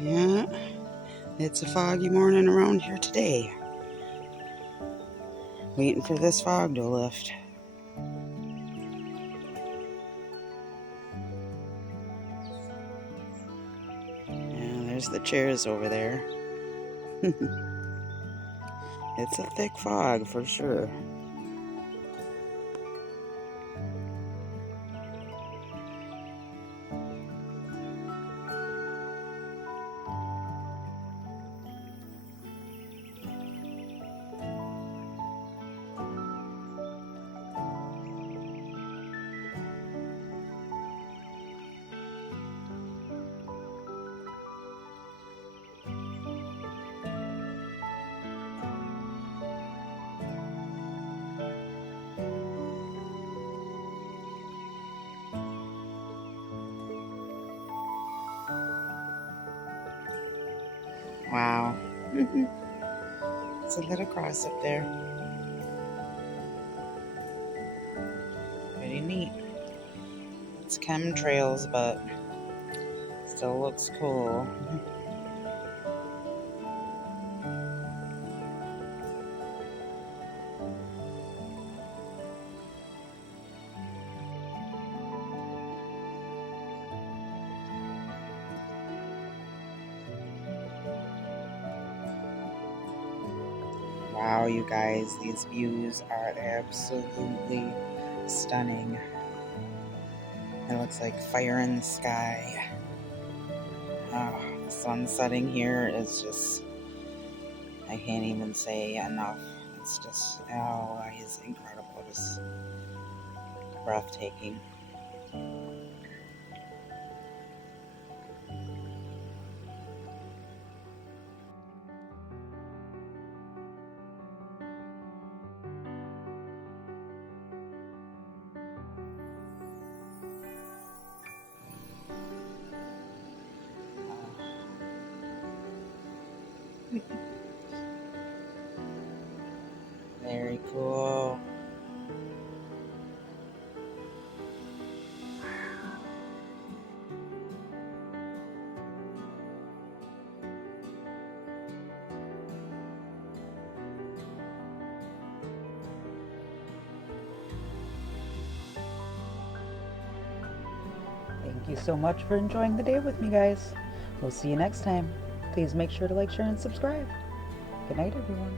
Yeah, it's a foggy morning around here today. Waiting for this fog to lift. Yeah, there's the chairs over there. It's a thick fog for sure. Wow. It's a little cross up there. Pretty neat. It's chemtrails, but still looks cool. Wow, you guys, these views are absolutely stunning. It looks like fire in the sky. Oh, the sun setting here is just, I can't even say enough. It's just, oh, it's incredible. Just breathtaking. Very cool. Thank you so much for enjoying the day with me, guys. We'll see you next time. Please make sure to like, share, and subscribe. Good night, everyone.